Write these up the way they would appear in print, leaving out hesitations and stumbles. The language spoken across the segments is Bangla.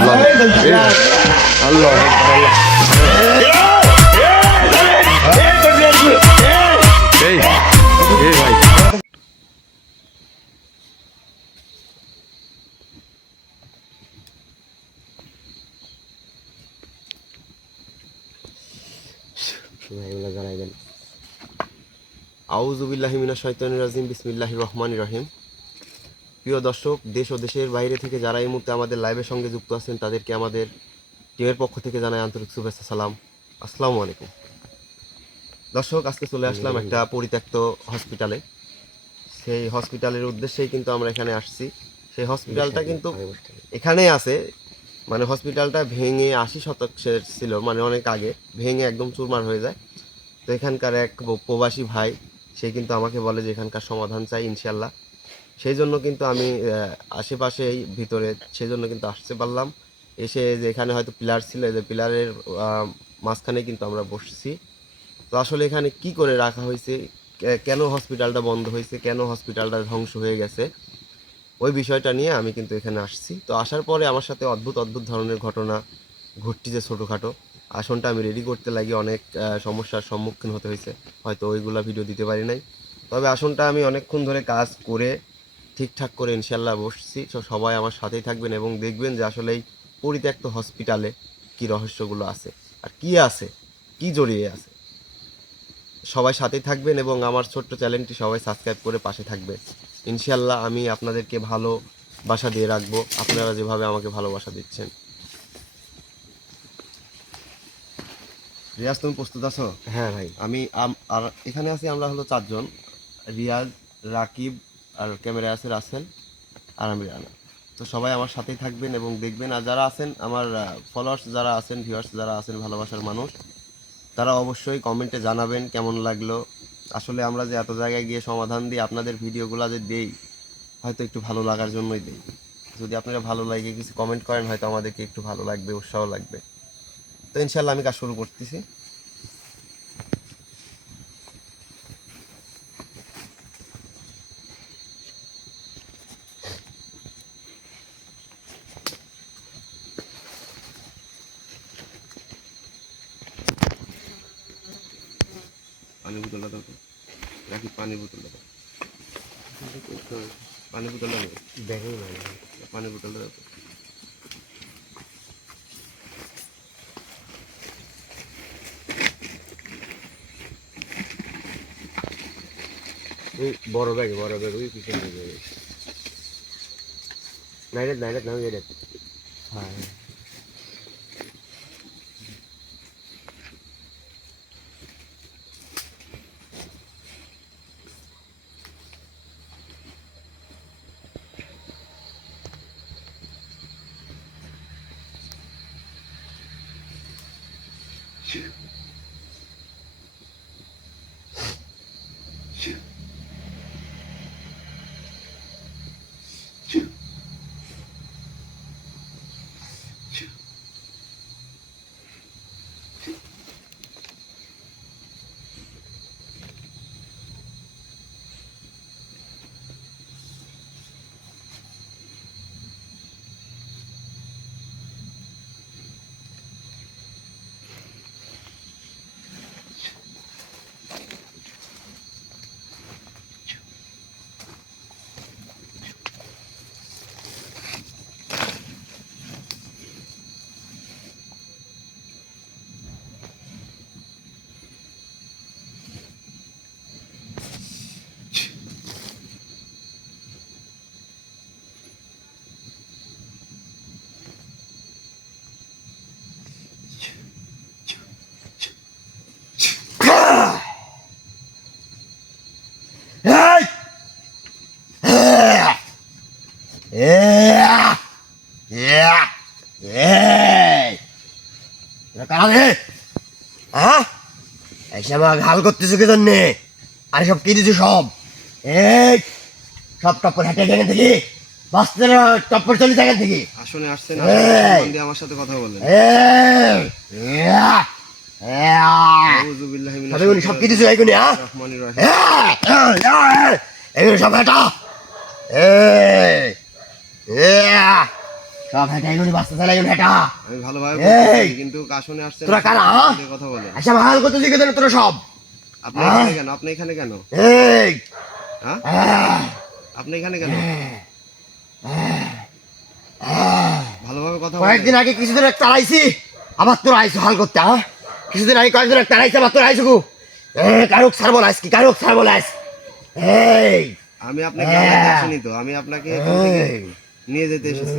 আল্লাহ আল্লাহ এই এই ভাই আউযু বিল্লাহি মিনাশ শাইতানির রাজিম বিসমিল্লাহির রহমানির রহিম। প্রিয় দর্শক, দেশ ও দেশের বাইরে থেকে যারা এই মুহূর্তে আমাদের লাইভের সঙ্গে যুক্ত আছেন তাদেরকে আমাদের টিমের পক্ষ থেকে জানাই আন্তরিক শুভেচ্ছা, সালাম, আসসালামু আলাইকুম। দর্শক, আজকে চলে আসলাম একটা পরিত্যক্ত হসপিটালে। সেই হসপিটালের উদ্দেশ্যেই কিন্তু আমরা এখানে আসছি। সেই হসপিটালটা কিন্তু এখানেই আছে, মানে হসপিটালটা ভেঙে 80 শতকের ছিল, মানে অনেক আগে ভেঙে একদম চুরমার হয়ে যায়। তো এখানকার এক প্রবাসী ভাই, সে কিন্তু আমাকে বলে যে এখানকার সমাধান চাই ইনশাল্লাহ। সেই জন্য কিন্তু আমি আশেপাশে এই ভিতরে সেই জন্য কিন্তু আসতে পারলাম। এসে যে এখানে হয়তো পিলার ছিল, যে পিলারের মাঝখানে কিন্তু আমরা বসছি। তো আসলে এখানে কি করে রাখা হয়েছে, কেন হসপিটালটা বন্ধ হয়েছে, কেন হসপিটালটা ধ্বংস হয়ে গেছে, ওই বিষয়টা নিয়ে আমি কিন্তু এখানে আসছি। তো আসার পরে আমার সাথে অদ্ভুত অদ্ভুত ধরনের ঘটনা ঘটছে ছোটোখাটো। আসনটা আমি রেডি করতে লাগি অনেক সমস্যার সম্মুখীন হতে হয়েছে, হয়তো ওইগুলা ভিডিও দিতে পারি নাই। তবে আসনটা আমি অনেকক্ষণ ধরে কাজ করে ঠিকঠাক করে ইনশাল্লাহ বসছি। তো সবাই আমার সাথেই থাকবেন এবং দেখবেন যে আসলে এই পরিত্যক্ত হসপিটালে কী রহস্যগুলো আছে আর কি আছে, কি জড়িয়ে আছে। সবাই সাথেই থাকবেন এবং আমার ছোট্ট চ্যানেলটি সবাই সাবস্ক্রাইব করে পাশে থাকবে। ইনশাল্লাহ আমি আপনাদেরকে ভালোবাসা দিয়ে রাখবো, আপনারা যেভাবে আমাকে ভালোবাসা দিচ্ছেন। রিয়াজ, তুমি প্রস্তুত আছো? হ্যাঁ ভাই, আমি আর এখানে আছি, আমরা হলো 4 জন, রিয়াজ, রাকিব, আর ক্যামেরায় আছে রাসেল, আর আমি রানা। তো সবাই আমার সাথেই থাকবেন এবং দেখবেন। আর যারা আছেন আমার ফলোয়ার্স, যারা আছেন ভিউয়ার্স, যারা আছেন ভালোবাসার মানুষ, তারা অবশ্যই কমেন্টে জানাবেন কেমন লাগলো। আসলে আমরা যে এত জায়গায় গিয়ে সমাধান দিই, আপনাদের ভিডিওগুলো যে দেই হয়তো একটু ভালো লাগার জন্যই দেই। যদি আপনারা ভালো লাগে কিছু কমেন্ট করেন, হয়তো আমাদেরকে একটু ভালো লাগবে, উৎসাহ লাগবে। তো ইনশাল্লাহ আমি কাজ শুরু করতেছি। পানি বোতলটা দাও তো, রাখি পানি বোতলটা দাও, পানি বোতলটা দাও, দেখো পানি বোতলটা দাও তো। ওই বড় ব্যাগ ওই পিছনে ব্যাগে নাইরে নাও এটা। হ্যাঁ ঘাল করতেছো কি জন্যে? আরে সব কি দিছো সব? এই সব টপ্পর হেঁটে এখান থেকে বাঁচতে না, টপ্পর চলে এখান থেকে। আসলে আসছেন, আমার সাথে কথা বলেন। সব কি দিছো এইগুলি? এইগুলো সব হেঁটা সব হেঁটে এগুলি বাস্তা চালাই হেঁটা। আমি ভালোভাবে এই! বলতেছি, কিন্তু আসনে আসছেন তোরা কারা, আপনি কথা বলেন। আচ্ছা মাল করতে দিকে দেন তোরা সব। আপনি এখানে কেন? আপনি এখানে কেন? এই হ্যাঁ, আহ, আপনি এখানে কেন? ভালোভাবে কথা বলেন। কয়েকদিন আগে কিছুদিন এক তাড়াইছি, আবার তোরা আইসো হাল করতে। কিছুদিন আগে কয়েকদিন এক তাড়াইছি, আবার তোরা আইসো। কারুক সার বলাইস কি, কারুক সার বলাইস। এই আমি আপনাকে জ্বালাতে আসিনি তো, আমি আপনাকে এখান থেকে নিয়ে যেতে এসেছি।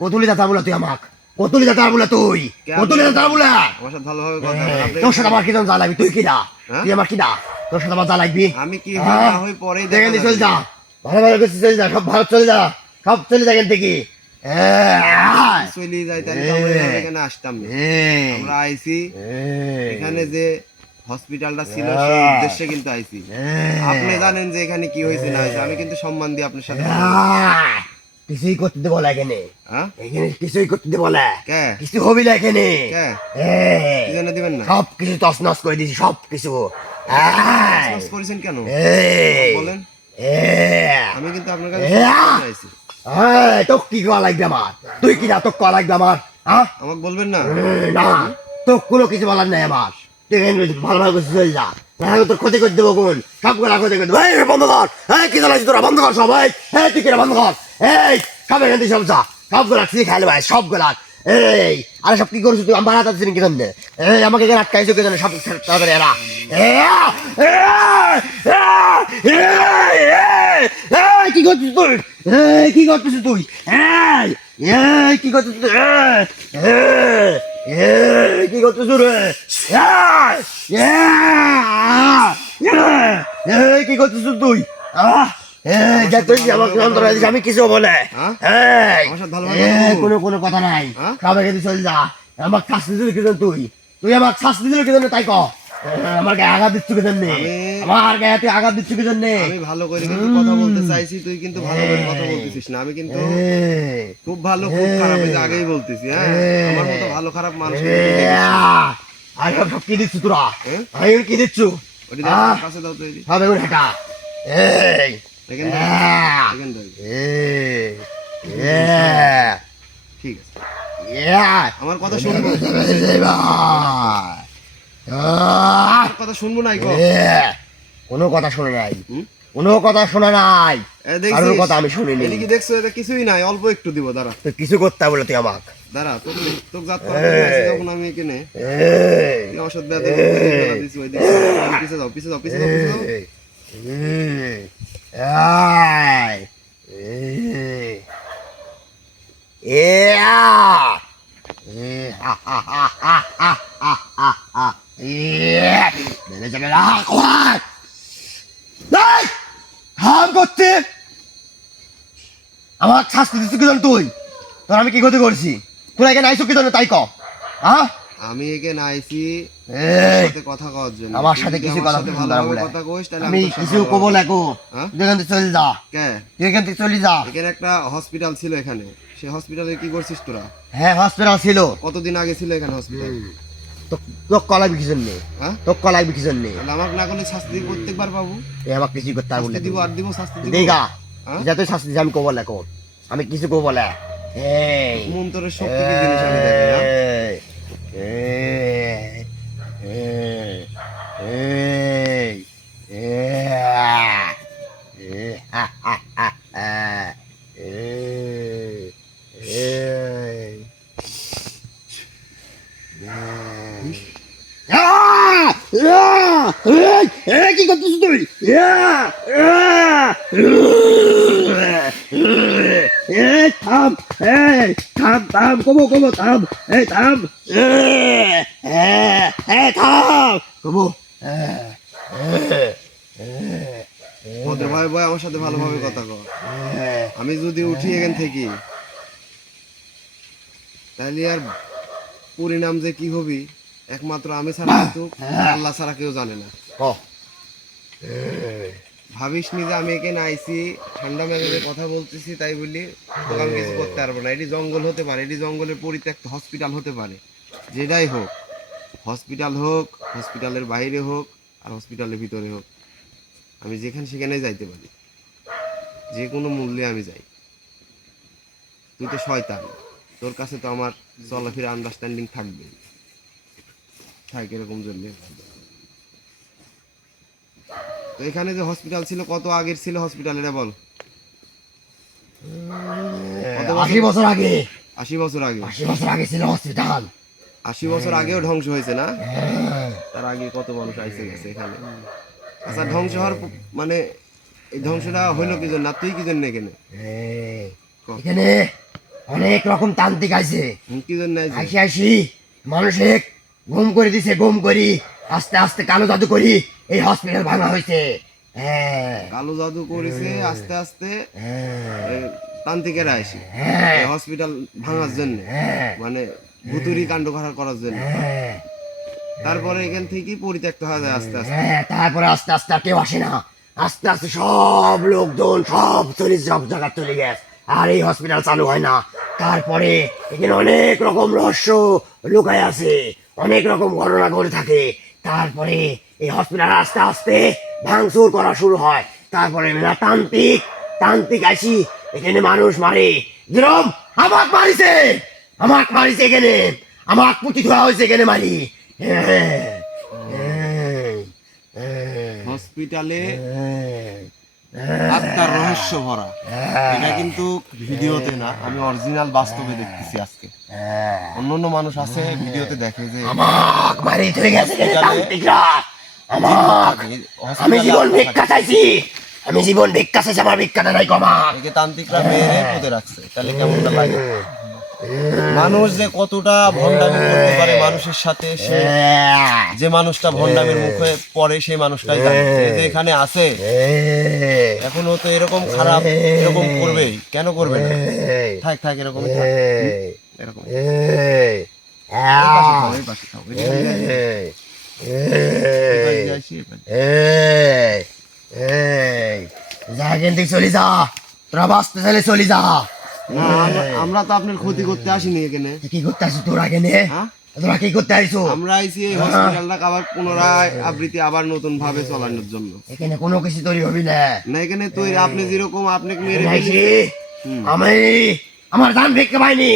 কতুলি দাতা বলে তুই আমাক, কতুলি দাতা বলে তুই, কে কতুলি দাতা বলে। আমার সাথে ভালোভাবে কথা বলেন। আপনি তোর সাথে আমার কি জ্বালা লাগবি, তুই কি দা, হ্যাঁ? তুই আমার কি দা, তোর সাথে আমার জ্বালা লাগবি। আমি কি হই না হই পরেই দেখা দেখেন চলে যাবে। যা, ভালো ভালো করে চলে যা, সব ভালো চলে যা, সব চলে যা এখান থেকে। চলে যাই তাহলে তো আমরা এখানে আসতাম না। আমরা আইছি এখানে যে হসপিটালটা ছিল সেই উদ্দেশ্যে কিন্তু আইছি। আপনি জানেন যে এখানে কি হয়েছে না হয়েছে, আমি কিন্তু সম্মান দিয়ে আপনার সাথে কথা বলছি। কিছুই করতে দেবো না এখানে, হ্যাঁ, এখানে কিছুই করতে দেবো না, কে কিছু হবি না এখানে। কে কি জন্য দিবেন না? সব কিছু তছনছ করে দিয়েছি, সব কিছু। নাচ করেছেন কেন বলেন? আমি কিন্তু আপনার কাছে আইছি। তোকে কি করা লাগবে আমার, তুই কি না তোকে করা লাগবে আমার, হ্যাঁ? আমাকে বলবেন না? না, তোর কোনো কিছু বলার নাই আমার। তুই এখানে ভালো ভালো করে চলে যা, নাহলে তোর ক্ষতি করে দেবো কোন, সব গুলা ক্ষতি করে দেবো। এই বন্ধ কর, এই কি চালাচ্ছিস তোরা, বন্ধ কর সবাই। এই তুই কিনা বন্ধ কর, এই সব এখান থেকে সব যা, সব গুলা ঠিক খাইলে ভাই, সব গুলা। এই আরে সব কি করছিস তুই, আমার হাত আছে কি জন্য? এই আমাকে এখানে আটকাইছো কি জন্য, সব তাড়াতাড়ি এরা। কি করছিস তুই, কি করছিস তুই, কি করছিস তুই, কি করছিস রে, কি করছিস তুই, আমি কিছু বলে কোনো কোনো কথা নাই, সবাই কিন্তু চলে যা। আমাকে শাস্তি দিল কি তুই, তুই আমাকে শাস্তি দিল কি তাই ক, আমার গায়ে আঘাত দিচ্ছ কি জন্যে, আমার গায়ে তুই আঘাত দিচ্ছ কি জন্যে? আমি ভালো করে কিন্তু কথা বলতে চাইছি, তুই কিন্তু ভালো করে কথা বলতেছিস না। আমি কিন্তু খুব ভালো খুব খারাপ এই যে আগেই বলতেছি, হ্যাঁ আমার মতো ভালো খারাপ মানুষ আর সব কি দিচ্ছ তোরা, হ্যাঁ? আমি কি দিচ্ছ, ওটি দাও, কাছে দাও তো এটি। সব এগুলো হেঁটা। এই দেখেন দেখেন ঠিক আছে, আমার কথা শুনবো, আমার কথা শুনবো নাই গো। কোনো কথা শোনে নাই, কোনো কথা শোনে নাই, কারোর কথা আমি শুনিনি। এদিকে দেখছো, এটা কিছুই নাই, অল্প একটু দিব। দাঁড়া, তুই কিছু করতে বলে তুই আমাক, দাঁড়া, তোকে জাত করা যখন আমি এখানে আমার সাথে বেয়াদবি দিছি, ওই দিকে পিছে যাও, পিছে যাও, পিছে যাও, পিছে যাও। আমার শাস্তি দিচ্ছি কি জন্য তুই, তোর আমি কি ক্ষতি করছি, তোরা এখানে আইসো কি জন্য তাই ক, হ্যাঁ? আমি এখানে আইছি সাথে কথা কওয়ার জন্য। আমার সাথে কিছু কথা ভালোভাবে কথা কইস তাহলে আমি কিছু কব লাগো, তুই এখান থেকে চলে যা, কে তুই এখান থেকে চলে যা। এখানে একটা হসপিটাল ছিল, এখানে সেই হসপিটালে কি করছিস তোরা? হ্যাঁ হসপিটাল ছিল, কতদিন আগে ছিল এখানে হসপিটাল? তোর কলাই বিকি জন্যে, হ্যাঁ তোর কলাই বিকি জন্যে। তাহলে আমাকে না করলে শাস্তি দিব প্রত্যেকবার পাবো? আমাকে কিছু করতে পারবো শাস্তি দিব আর দিব, শাস্তি দিব। দেখা হ্যাঁ? যাতে শাস্তি দিছে আমি কব লাগো, আমি কিছু কব না। এই মন্তরের শক্তি কি জিনিস আমি দেখি না। কি করতেছিস তুই, থাম, থাম থাম, কবো কবো থাম, থাম, থাম কবো। ভদ্রভাবে বয়, আমার সাথে ভালোভাবে কথা কর। আমি যদি উঠি এখান থেকে তাহলে আর পরিণাম যে কি হবি একমাত্র আমি ছাড়া কিন্তু আল্লাহ ছাড়া কেউ জানে না। ভাবিস নি যে আমি এখানে আইছি ঠান্ডা মেজাজে কথা বলতেছি তাই বলি তোকে আমি কিছু করতে পারবো না। এটি জঙ্গল হতে পারে, এটি জঙ্গলের পরিত্যক্ত হসপিটাল হতে পারে, যেটাই হোক, হসপিটাল হোক, হসপিটালের বাইরে হোক আর হসপিটালের ভিতরে হোক, আমি যেখানে সেখানে যাইতে পারি, যে কোনো মূল্যে আমি যাই। তুই তো শয়তান, তোর কাছে তো আমার চলাফেরা আন্ডারস্ট্যান্ডিং থাকবে, থাক এরকম জন্য। তো এখানে যে হসপিটাল ছিল কত আগের ছিল হসপিটাল এটা বল? কত 80 বছর আগে, 80 বছর আগে? 80 বছর আগে ছিল হসপিটাল। 80 বছর আগেও ধ্বংস হয়েছে না? হ্যাঁ, তার আগে কত মানুষ আইসে গেছে এখানে। আচ্ছা ধ্বংস হওয়ার মানে এই ধ্বংসটা হইলো কি জন্য? আর তুই কি জন্য এখানে? এই, এখানে অনেক রকম তান্ত্রিক আছে, কি জন্য আইছে? আসি আসি মানুষে ঘুম করে দিছে, ঘুম করি আস্তে আস্তে কালো জাদু করি এই হসপিটাল ভাঙা হয়েছে। হ্যাঁ, কালো জাদু করেছে আস্তে আস্তে হ্যাঁ, তান্ত্রিকেরা আসে হ্যাঁ, হসপিটাল ভাঙার জন্য, হ্যাঁ, মানে ভুতুরি কাণ্ড করার জন্য। হ্যাঁ, তারপরে এখান থেকে পরিত্যক্ত হয়ে যায় আস্তে আস্তে। হ্যাঁ, তারপরে আস্তে আস্তে আর কেউ আসে না, আস্তে আস্তে সব লোকজন সব সব জায়গা চলে গেছে, আর এই হসপিটাল চালু হয় না। তারপরে এখানে অনেক রকম রহস্য লুকায় আছে, অনেক রকম ঘটনা ঘটে থাকে। তারপরে এই হসপিটাল আস্তে আস্তে ভাঙচুর করা শুরু হয়। তারপরে মেলা তান্ত্রিক তান্ত্রিক আসি এখানে মানুষ মারে, যেরকম আমাক মারিছে, আমাক মারিছে এখানে, আমাক পুঁতি ধোয়া হয়েছে এখানে মারি। হসপিটালে আত্মার রহস্য ভরা, এটা কিন্তু ভিডিওতে না, আমি অরিজিনাল বাস্তবে দেখতেছি আজকে। অন্য মানুষ আছে ভিডিওতে দেখে যে আমাক মারি ধরে গেছে এখানে তান্ত্রিকরা, আমাক। আমি হসপিটালে জীবন ভিক্ষা চাইছি, আমি জীবন ভিক্ষা চাইছি, আমার ভিক্ষাটা নাই কমা। এই যে তান্ত্রিকরা মেরে পুঁতে রাখছে, তাহলে কেমনটা লাগে? মানুষ যে কতটা ভণ্ডামি করতে পারে মানুষের সাথে, সে যে মানুষটা ভণ্ডামির মুখে পড়ে সেই মানুষটাই জানে। এই যে এখানে আছে এখনো তো এরকম খারাপ এরকম করবেই, কেন করবে না? থাক থাক এরকমই থাক, এরকম এই পাশে খাও, এই পাশে খাও, এই পাশে দিয়ে আসি, এই পাশে। যা এখান থেকে চলে যা, তোরা বাঁচতে চাইলে চলে যা। না আমরা তো আপনার ক্ষতি করতে আসিনি এখানে। কি করতে আসিস তোরা এখানে? হ্যাঁ? তোরা কি করতে আসিস? আমরা আইছি এই হসপিটালটা আবার পুনরায় আবৃত্তি আবার নতুন ভাবে চালানোর জন্য। এখানে কোনো কিছু তৈরি হবি না। না এখানে তো আপনি যেরকম আপনাকে মেরে আইছি, হুম। আমি আমার দান ভিক্ষা পাইনি,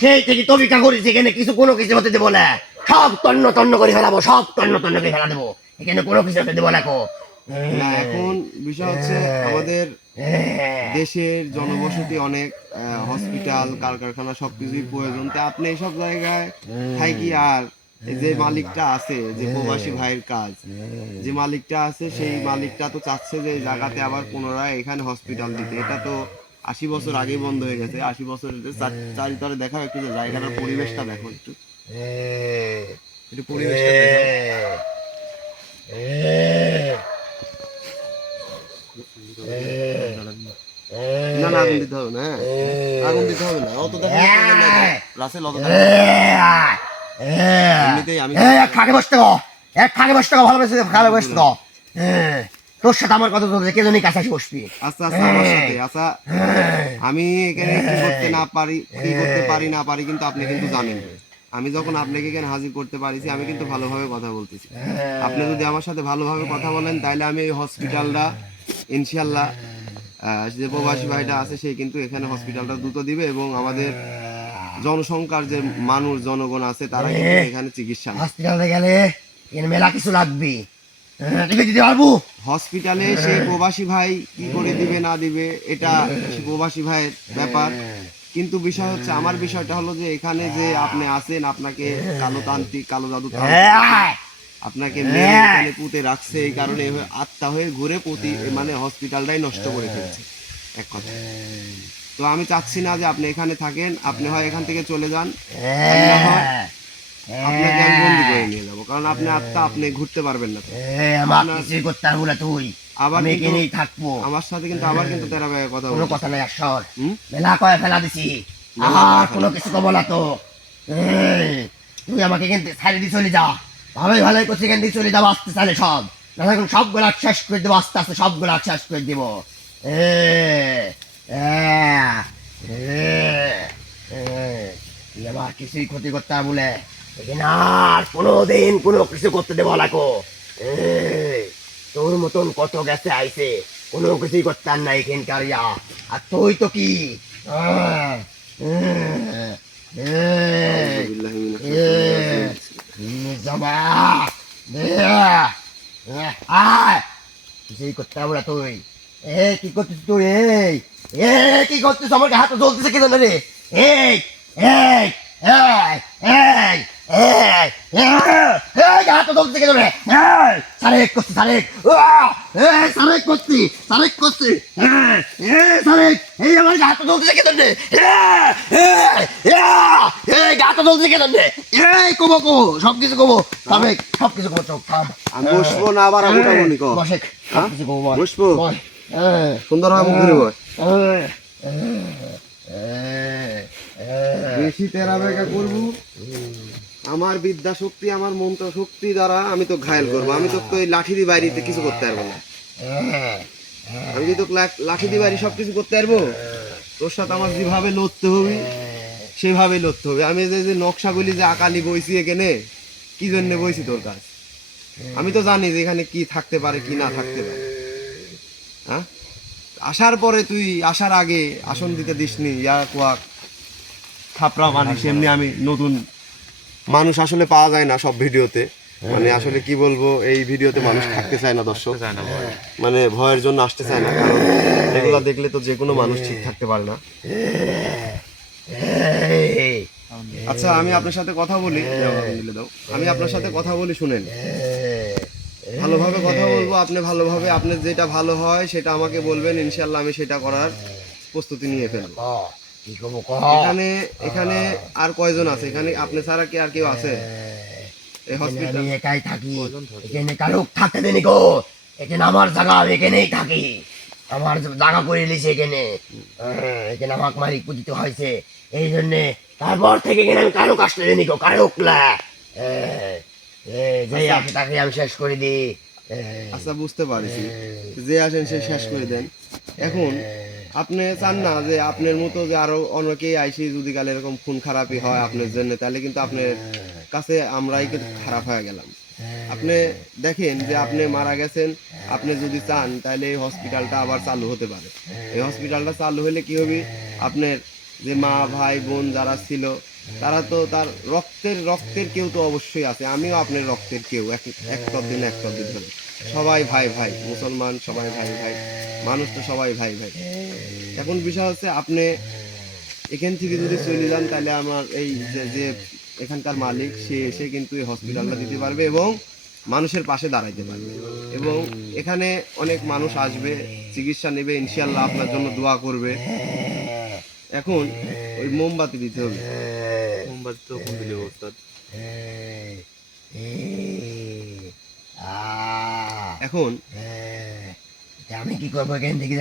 সেই থেকে তবিকা করেছি, এখানে কিছু কোনো কিছু হতে দেবো না, সব তন্ন তন্ন করে ফেলাবো, সব তন্ন তন্ন করে ফেলা দেবো, এখানে কোনো কিছু হতে দেবো না। না এখন বিষয় হচ্ছে আমাদের দেশের জনবসতি অনেক, হসপিটাল কারখানা সবকিছুই প্রয়োজন। তো আপনি এইসব জায়গায় থাকি আর এই যে মালিকটা আছে, যে প্রবাসী ভাইয়ের কাজ, যে মালিকটা আছে সেই মালিকটা তো চাচ্ছে যে এই জায়গাতে আবার পুনরায় এখানে হসপিটাল দিতে। এটা তো 80 বছর আগেই বন্ধ হয়ে গেছে। 80 বছরের চারিতরে দেখাও একটু, যে জায়গাটার পরিবেশটা দেখো একটু, একটু পরিবেশটা দেখো। না না আগুন দিতে হবে না, আগুন দিতে হবে না, অত দেখা রাসেল, অত এমনিতেই আমি এক ফাঁকে বসতে গো, এক ফাঁকে বসতে গো, ভালোবেসে ফাঁকে বসতে গো। তোর সাথে আমার কথা চলছে, কে জানি কাছে বসবি। আচ্ছা আচ্ছা আমার সাথে আচ্ছা, আমি এখানে কি করতে না পারি, কি করতে পারি না পারি কিন্তু আপনি কিন্তু জানেন। আমি যখন আপনাকে এখানে হাজির করতে পারিছি, আমি কিন্তু ভালোভাবে কথা বলতেছি। আপনি যদি আমার সাথে ভালোভাবে কথা বলেন তাহলে আমি এই হসপিটালটা ইনশাল্লাহ, যে প্রবাসী ভাইটা আছে সে কিন্তু এখানে হসপিটালটা দ্রুত দিবে, এবং আমাদের জনসংখ্যার যে মানুষ জনগণ আছে তারা কিন্তু এখানে চিকিৎসা নেয়। হসপিটালে গেলে এখানে মেলা কিছু লাগবে, তুই দিতে পারবো? হসপিটালে সেই প্রবাসী ভাই কি করে দিবে না দিবে এটা প্রবাসী ভাইয়ের ব্যাপার, কিন্তু বিষয় হচ্ছে আমার বিষয়টা হলো যে এখানে যে আপনি আছেন, আপনাকে কালো তান্ত্রিক কালো জাদু আপনাকে মেরে এখানে পুঁতে রাখছে, এই কারণে আত্মা হয়ে ঘুরে প্রতি মানে হসপিটালটাই নষ্ট করে ফেলছে এক কথা। তো আমি চাচ্ছি না যে আপনি এখানে থাকেন, আপনি হয় এখান থেকে চলে যান, না হয় আপনাকে আমি বন্দি করে নিয়ে যাবো, কারণ আপনি আত্মা আপনি ঘুরতে পারবেন না। আমার কিছুই করতে পারবো না, তুই আবার আমি কিন্তু এখানেই থাকবো, আমার সাথে কিন্তু আবার কিন্তু তেরা ভাইয়ের কথা কোনো বলছে। কথা নাই। আসর হুম? মেলা কয়ে ফেলা দিছি, আর কোনো কিছু কবো না তো। তুই আমাকে কিন্তু ছাড়ি দিয়ে চলে যা, ভালোই ভালোই করছি, এখান থেকে চলে যাবো আস্তে চালে সব, না এখন সবগুলো শেষ করে দেবো, আস্তে আস্তে সবগুলো শেষ করে দেবো। তুই আমার কিছুই ক্ষতি করতে হবে বলে এখানে আর কোনোদিন কোনো কিছু করতে দেবো না কো। তোর মতন কত গেছে আইছে, কোনো কিছুই করতে আর নাই এখানকার ইয়া, আর তুই তো কি আউযুবিল্লাহি মিনাশ কিছুই করতে হবে না তুই। কি করছিস তুই? কি করছিস? আমার হাত জ্বলতেছে কি জানে রে? এই এই এই এই এই হাত জ্বলতেছে কি জানে? সারেক করছি, সারেক সারেক করছি, সারেক করছি, সারেক। এই আমার হাত জ্বলতেছে কি জানে? গাটা জ্বলতেছে কি জানে? কমো কমো, সবকিছু কমো, সারেক সবকিছু কমো। চোখ থাম। আমি বসবো না আবার আগুটা মনি কর। বসে সবকিছু কমো। বসবো সুন্দর হয় মুখ ধরে বস। বেশি তেরা বেকা করবো, আমার বিদ্যা শক্তি আমার মন্ত্র শক্তি দ্বারা আমি তো ঘায়েল করবো। আমি তো এই লাঠি দিয়ে বাড়িতে কিছু করতে পারবো না। আমি যদি তো লাঠি দিয়ে বাড়ি সবকিছু করতে পারবো, তোর সাথে আমার যেভাবে লড়তে হবে সেভাবে লড়তে হবে। আমি যে যে নকশাগুলি যে আকালি বইছি এখানে, কি জন্য বইছি তোর কাছে? আমি তো জানি যে এখানে কি থাকতে পারে কি না থাকতে পারে। হ্যাঁ, আসার পরে তুই আসার আগে আসন দিতে দিসনি, ইয়া কোয়াক থাপড়া মানিস। এমনি আমি নতুন মানুষ আসলে পাওয়া যায় না সব ভিডিওতে, মানে আসলে কি বলবো, এই ভিডিওতে মানুষ থাকতে চায় না, দর্শক মানে ভয়ের জন্য আসতে চায় না, কারণ এগুলা দেখলে তো যে কোনো মানুষ ঠিক থাকতে পারে না। আচ্ছা, আমি আপনার সাথে কথা বলি, দাও আমি আপনার সাথে কথা বলি, শুনেন। ভালোভাবে কথা বলবো, আপনি ভালোভাবে, আপনার যেটা ভালো হয় সেটা আমাকে বলবেন, ইনশাল্লাহ আমি সেটা করার প্রস্তুতি নিয়ে ফেলবো। এখানে এখানে আর কয়জন আছে? এখানে আপনি ছাড়া কি আর কেউ আছে এই হসপিটাল? আমি একাই থাকি, এখানে কারো থাকতে দেনি গো। এখানে আমার জায়গা, আমি এখানেই থাকি। আমার জায়গা করে নিয়েছে এখানে। এখানে আমাকে মালিক পুজিতে হয়েছে, এই জন্যে তারপর থেকে এখানে আমি কারো কাজটা দেনি গো, কারো যে আসে তাকে আমি শেষ করে দিই। আচ্ছা, বুঝতে পারছি, যে আসেন সে শেষ করে দেন। এখন আপনি চান না যে আপনার মতো যে আরো অনেকেই আইসি যদি কালে এরকম খুন খারাপই হয় আপনার জন্য, তাহলে কিন্তু আপনার কাছে আমরাই কিন্তু খারাপ হয়ে গেলাম। আপনি দেখেন যে আপনি মারা গেছেন, আপনি যদি চান তাহলে এই হসপিটালটা আবার চালু হতে পারে। এই হসপিটালটা চালু হলে কি হবে, আপনার যে মা ভাই বোন যারা ছিল তারা তো তার রক্তের কেউ তো অবশ্যই আছে। আমিও আপনার রক্তের কেউ, এক তদ্দিন এক তদ্দিন ধরে সবাই ভাই ভাই, মুসলমান সবাই ভাই ভাই, মানুষ তো সবাই ভাই ভাই। এখন বিষয় হচ্ছে, আপনি এখান থেকে যদি চলে যান তাহলে আমার এই যে এখানকার মালিক সে এসে কিন্তু এই হসপিটালটা দিতে পারবে এবং মানুষের পাশে দাঁড়াইতে পারবে, এবং এখানে অনেক মানুষ আসবে, চিকিৎসা নেবে, ইনশাল্লাহ আপনার জন্য দোয়া করবে। এখন ওই মোমবাতি দিতে হবে। মোমবাতি তো কোন দিলে ওস্তাদ? এখন আমি কি করবো এখান থেকে?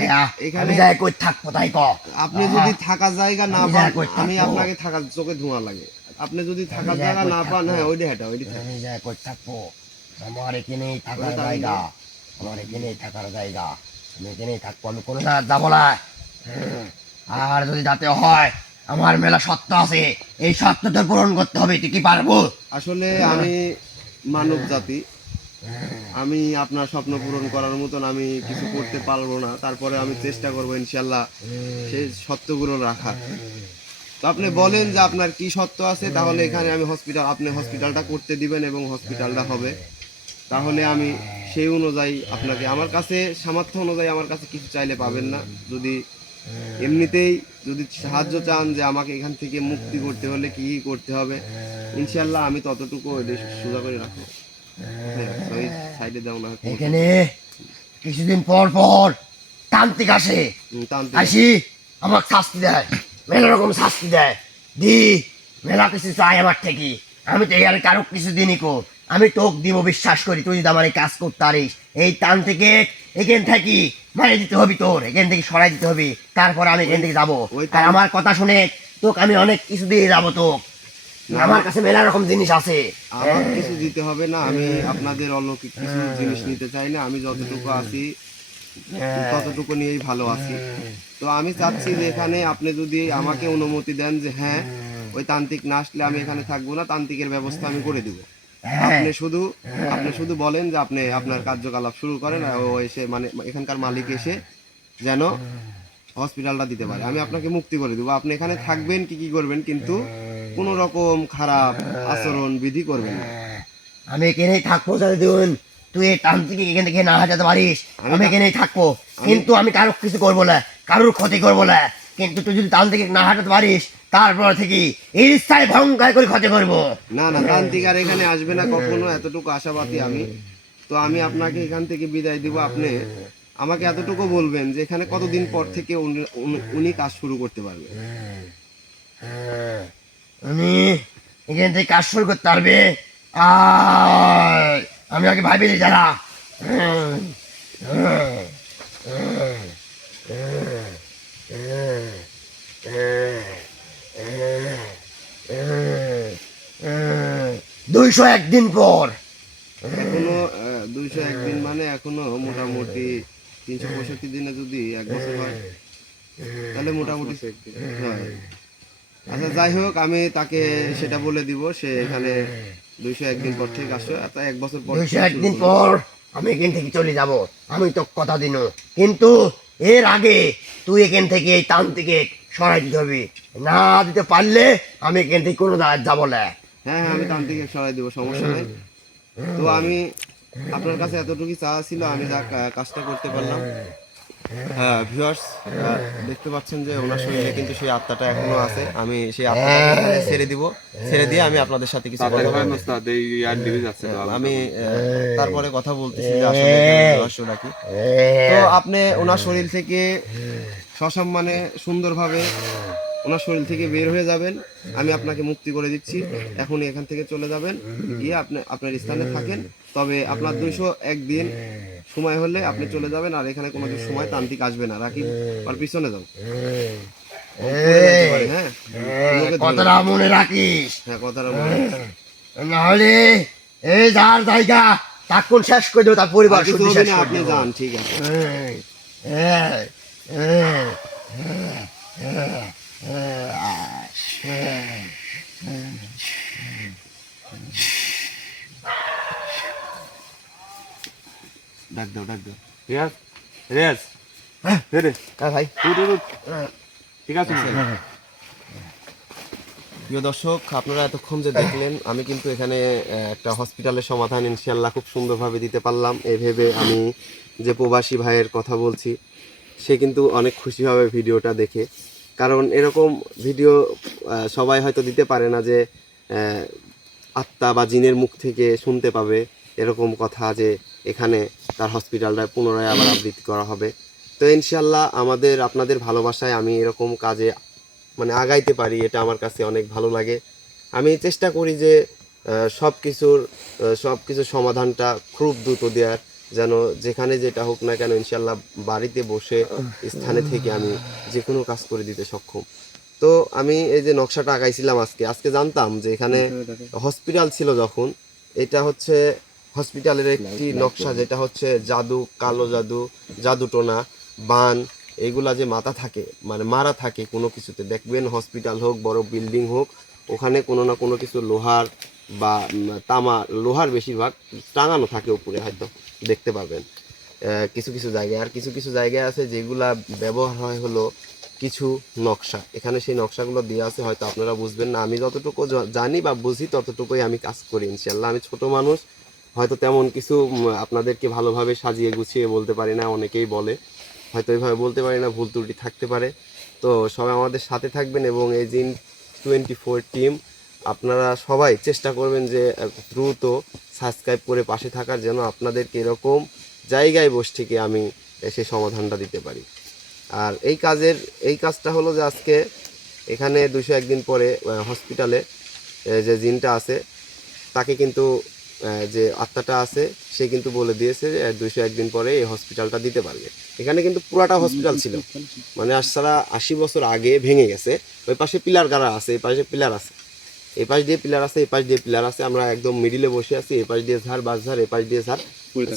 এখানে আমি যাই কই থাকবো তাই ক। আপনি যদি থাকার জায়গা না পান, আমি আপনাকে থাকার চোখে ধোঁয়া লাগে। আপনি যদি থাকার জায়গা না পান, হ্যাঁ ওইটা হেঁটা ওইটা আমি যাই কই থাকবো। আমার এখানেই থাকার জায়গা, আমার এখানেই থাকার জায়গা, আমি এখানেই থাকবো, আমি কোনো জায়গায় যাবো না। আর যদি যাতে হয়, আমার মেলা সত্য আছে, এই সত্যটা পূরণ করতে হবে। তুই কি পারবো? আসলে আমি মানব জাতি, আমি আপনার স্বপ্ন পূরণ করার মতন আমি কিছু করতে পারবো না, তারপরে আমি চেষ্টা করবো ইনশাল্লাহ সেই সত্যগুলো রাখার। তো আপনি বলেন যে আপনার কি সত্য আছে, তাহলে এখানে আমি আপনি হসপিটালটা করতে দিবেন এবং হসপিটালটা হবে, তাহলে আমি সেই অনুযায়ী আপনাকে, আমার কাছে সামর্থ্য অনুযায়ী আমার কাছে কিছু চাইলে পাবেন না। যদি এমনিতেই যদি সাহায্য চান যে আমাকে এখান থেকে মুক্তি করতে হলে কি করতে হবে, ইনশাল্লাহ আমি ততটুকু সোজা করে রাখবো। সাইডে দাও না, এখানে কিছুদিন পর পর তান্ত্রিক আসে, আসি আমাকে শাস্তি দেয়, মেলা রকম শাস্তি দেয়, দি মেলা কিছু চাই আমার থেকে। আমি তো এখানে কারো কিছু দিনই কো, আমি তোকে দিব বিশ্বাস করি, তুই যদি আমার এই কাজ করতে পারিস। এই তান্ত্রিকে এখান থেকে মারিয়ে দিতে হবে, তোর এখান থেকে সরাই দিতে হবে, তারপর আমি এখান থেকে যাবো। আর আমার কথা শুনে তোকে আমি অনেক কিছু দিয়ে যাবো। তোকে আমার কাছে মেলা রকম জিনিস আছে, আমার কিছু দিতে হবে না। আমি আপনাদের অলৌকিক কিছু জিনিস নিতে চাই না, আমি যতটুকু আছি ততটুকু নিয়েই ভালো আছি। তো আমি চাচ্ছি যে এখানে আপনি যদি আমাকে অনুমতি দেন যে হ্যাঁ ওই তান্ত্রিক না আসলে আমি এখানে থাকবো না, তান্ত্রিকের ব্যবস্থা আমি করে দিব। আপনি শুধু বলেন যে আপনি আপনার কার্যকলাপ শুরু করেন, ও এসে মানে এখানকার মালিক এসে যেন হসপিটালটা দিতে পারে। আমি আপনাকে মুক্তি করে দেবো। আপনি এখানে থাকবেন, কি কি করবেন, কিন্তু কোনো রকম খারাপ আচরণ বিধি করবেন না। আমি এখানেই থাকবো যতদিন তুই এই তান্ত্রিক এখান থেকে না হাঁটাতে পারিস। আমি আমি এখানেই থাকবো, কিন্তু আমি কারোর কিছু করবো না, কারোর ক্ষতি করবো না। কিন্তু তুই যদি তান্ত্রিক না হাঁটাতে পারিস, তারপর থেকে এই ইচ্ছায় ভয়ঙ্কর করে ক্ষতি করবো। না না, তান্ত্রিক আর এখানে আসবে না কখনো, এতটুকু আশাবাদী আমি। তো আমি আপনাকে এখান থেকে বিদায় দিব। আপনি আমাকে এতটুকু বলবেন যে এখানে কতদিন পর থেকে উনি কাজ শুরু করতে পারবে? আমি এখান থেকে কাজ শুরু করতে পারবে। আর আমি আগে ভাবিনি যারা দুইশো একদিন পর। এখনো 201 দিন মানে এখনো মোটামুটি 365 দিনে যদি 1 বছর হয় তাহলে মোটামুটি হয়। আচ্ছা যাই হোক, আমি তাকে সেটা বলে দিব, সে এখানে 201 দিন পর থেকে আসবে, 1 বছর পর 201 দিন পর আমি এখান থেকে চলে যাব, আমি তো কথা দিন। কিন্তু এর আগে তুই এখান থেকে এই তান্ত্রিকে সরাই দিতে হবে। না দিতে পারলে আমি এখান থেকে কোনো যাবো না। হ্যাঁ হ্যাঁ, আমি তান্ত্রিকে সরাই দিব, সমস্যা নেই। তো আমি আপনার কাছে এতটুকুই চাওয়া ছিল, আমি যা কাজটা করতে পারলাম। হ্যাঁ ভিউয়ার্স, দেখতে পাচ্ছেন যে ওনার শরীরে কিন্তু সেই আত্মাটা এখনো আছে। আমি সেই আত্মাটাকে এখানে ছেড়ে দিব, ছেড়ে দিয়ে আমি আপনাদের সাথে কিছু কথা বলবো। আমি তারপরে কথা বলতেছি যে আসলে এখানে রহস্যটা কি। তো আপনি ওনার শরীর থেকে সসম্মানে সুন্দরভাবে ওনার শরীর থেকে বের হয়ে যাবেন। আমি আপনাকে মুক্তি করে দিচ্ছি, এখনই এখান থেকে চলে যাবেন, গিয়ে আপনি আপনার স্থানে থাকেন। তবে আপনার 201 দিন সময় হলে আপনি চলে যাবেন, আর এখানে কোনো সময় তান্ত্রিক আসবে না। রাকিব আর পিছনে যান, পড়ে যাইতে পারে। হ্যাঁ লোকে ধরে। কথাটা মনে রাখিস, হ্যাঁ কথাটা মনে রাখবেন। নাহলে এই যার জায়গা তাকুন শেষ করে দেবো, তার পরিবার আর কিছু শুদ্ধ হবে শেষ না, করে আপনি দেবো। যান, ঠিক আছে। ডাক দাও, ডাক দাও। রিয়াজ রিয়াজ হ্যাঁ ভাই। ঠিক আছে প্রিয় দর্শক, আপনারা এতক্ষণ যে দেখলেন, আমি কিন্তু এখানে একটা হসপিটালের সমাধান ইনশাল্লাহ খুব সুন্দরভাবে দিতে পারলাম। এই ভেবে আমি যে প্রবাসী ভাইয়ের কথা বলছি, সে কিন্তু অনেক খুশি হবে ভিডিওটা দেখে। কারণ এরকম ভিডিও সবাই হয়তো দিতে পারে না, যে আত্মা বা জিনের মুখ থেকে শুনতে পাবে এরকম কথা, যে এখানে তার হসপিটালটা পুনরায় আবার আবৃত্তি করা হবে। তো ইনশাল্লাহ আপনাদের ভালোবাসায় আমি এরকম কাজে মানে আগাইতে পারি, এটা আমার কাছে অনেক ভালো লাগে। আমি চেষ্টা করি যে সব কিছুর সমাধানটা খুব দ্রুত দেওয়ার, যেন যেখানে যেটা হোক না কেন ইনশাল্লাহ বাড়িতে বসে স্থানে থেকে আমি যে কোনো কাজ করে দিতে সক্ষম। তো আমি এই যে নকশাটা আঁকাইছিলাম আজকে জানতাম যে এখানে হসপিটাল ছিল যখন, এটা হচ্ছে হসপিটালের একটি নকশা, যেটা হচ্ছে জাদু, কালো জাদু, জাদুটোনা, বান, এইগুলা যে মাথা থাকে মানে মারা থাকে কোনো কিছুতে, দেখবেন হসপিটাল হোক বড় বিল্ডিং হোক, ওখানে কোনো না কোনো কিছু লোহার বা তামা, লোহার বেশিরভাগ টাঙানো থাকে উপরে, হয়তো দেখতে পাবেন কিছু কিছু জায়গায়। আর কিছু কিছু জায়গায় আছে যেগুলা ব্যবহার হয় হলো কিছু নকশা, এখানে সেই নকশাগুলো দেওয়া আছে, হয়তো আপনারা বুঝবেন না। আমি যতটুকু জানি বা বুঝি ততটুকুই আমি কাজ করি ইনশাল্লাহ। আমি ছোট মানুষ, হয়তো তেমন কিছু আপনাদেরকে ভালোভাবে সাজিয়ে গুছিয়ে বলতে পারি না, অনেকেই বলে, হয়তো এইভাবে বলতে পারি না, ভুল ত্রুটি থাকতে পারে। তো সবাই আমাদের সাথে থাকবেন, এবং এই জিন 24 টিম আপনারা সবাই চেষ্টা করবেন যে দ্রুত সাবস্ক্রাইব করে পাশে থাকার, যেন আপনাদেরকে এরকম জায়গায় বসে থেকে আমি সেই সমাধানটা দিতে পারি। আর এই কাজটা হলো যে আজকে এখানে 201 দিন পরে হসপিটালে যে জিনটা আছে তাকে কিন্তু যে আত্মাটা আছে সে কিন্তু বলে দিয়েছে যে 201 দিন পরে এই হসপিটালটা দিতে পারবে। এখানে কিন্তু পুরাটা হসপিটাল ছিল, মানে আজ সারা 80 বছর আগে ভেঙে গেছে। ওই পাশে পিলার গাড়া আছে, এই পাশে পিলার আছে, এই পাশ দিয়ে পিলার আছে, এই পাশ দিয়ে পিলার আছে, আমরা একদম মিডিলে বসে আছি, এই পাশ দিয়ে ঝাড় বাঁশঝাড়, এই পাশ দিয়ে ঝাড়,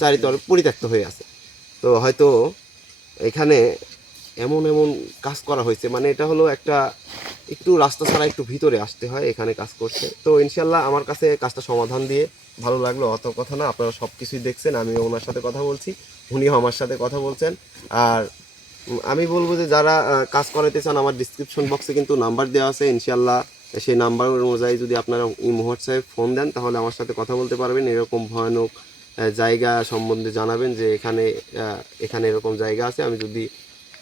চারিতর পরিত্যক্ত হয়ে আছে। তো হয়তো এখানে এমন এমন কাজ করা হয়েছে, মানে এটা হলো একটু রাস্তা ছাড়া একটু ভিতরে আসতে হয় এখানে কাজ করতে। তো ইনশাল্লাহ আমার কাছে কাজটা সমাধান দিয়ে ভালো লাগলো, অত কথা না, আপনারা সব কিছুই দেখছেন, আমি ওনার সাথে কথা বলছি, উনিও আমার সাথে কথা বলছেন। আর আমি বলবো যে যারা কাজ করাতে চান আমার ডিসক্রিপশন বক্সে কিন্তু নাম্বার দেওয়া আছে, ইনশাল্লাহ সেই নাম্বার অনুযায়ী যদি আপনারা এই মুহূর্তে ফোন দেন তাহলে আমার সাথে কথা বলতে পারবেন। এরকম ভয়ানক জায়গা সম্বন্ধে জানাবেন যে এখানে এরকম জায়গা আছে, আমি যদি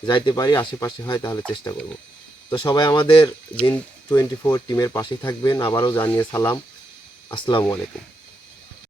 যাইতে পারি আশেপাশে হয় তাহলে চেষ্টা করব। তো সবাই আমাদের জিন 24 টিমের পাশেই থাকবেন। আবারও জানিয়ে সালাম, আসসালামু আলাইকুম।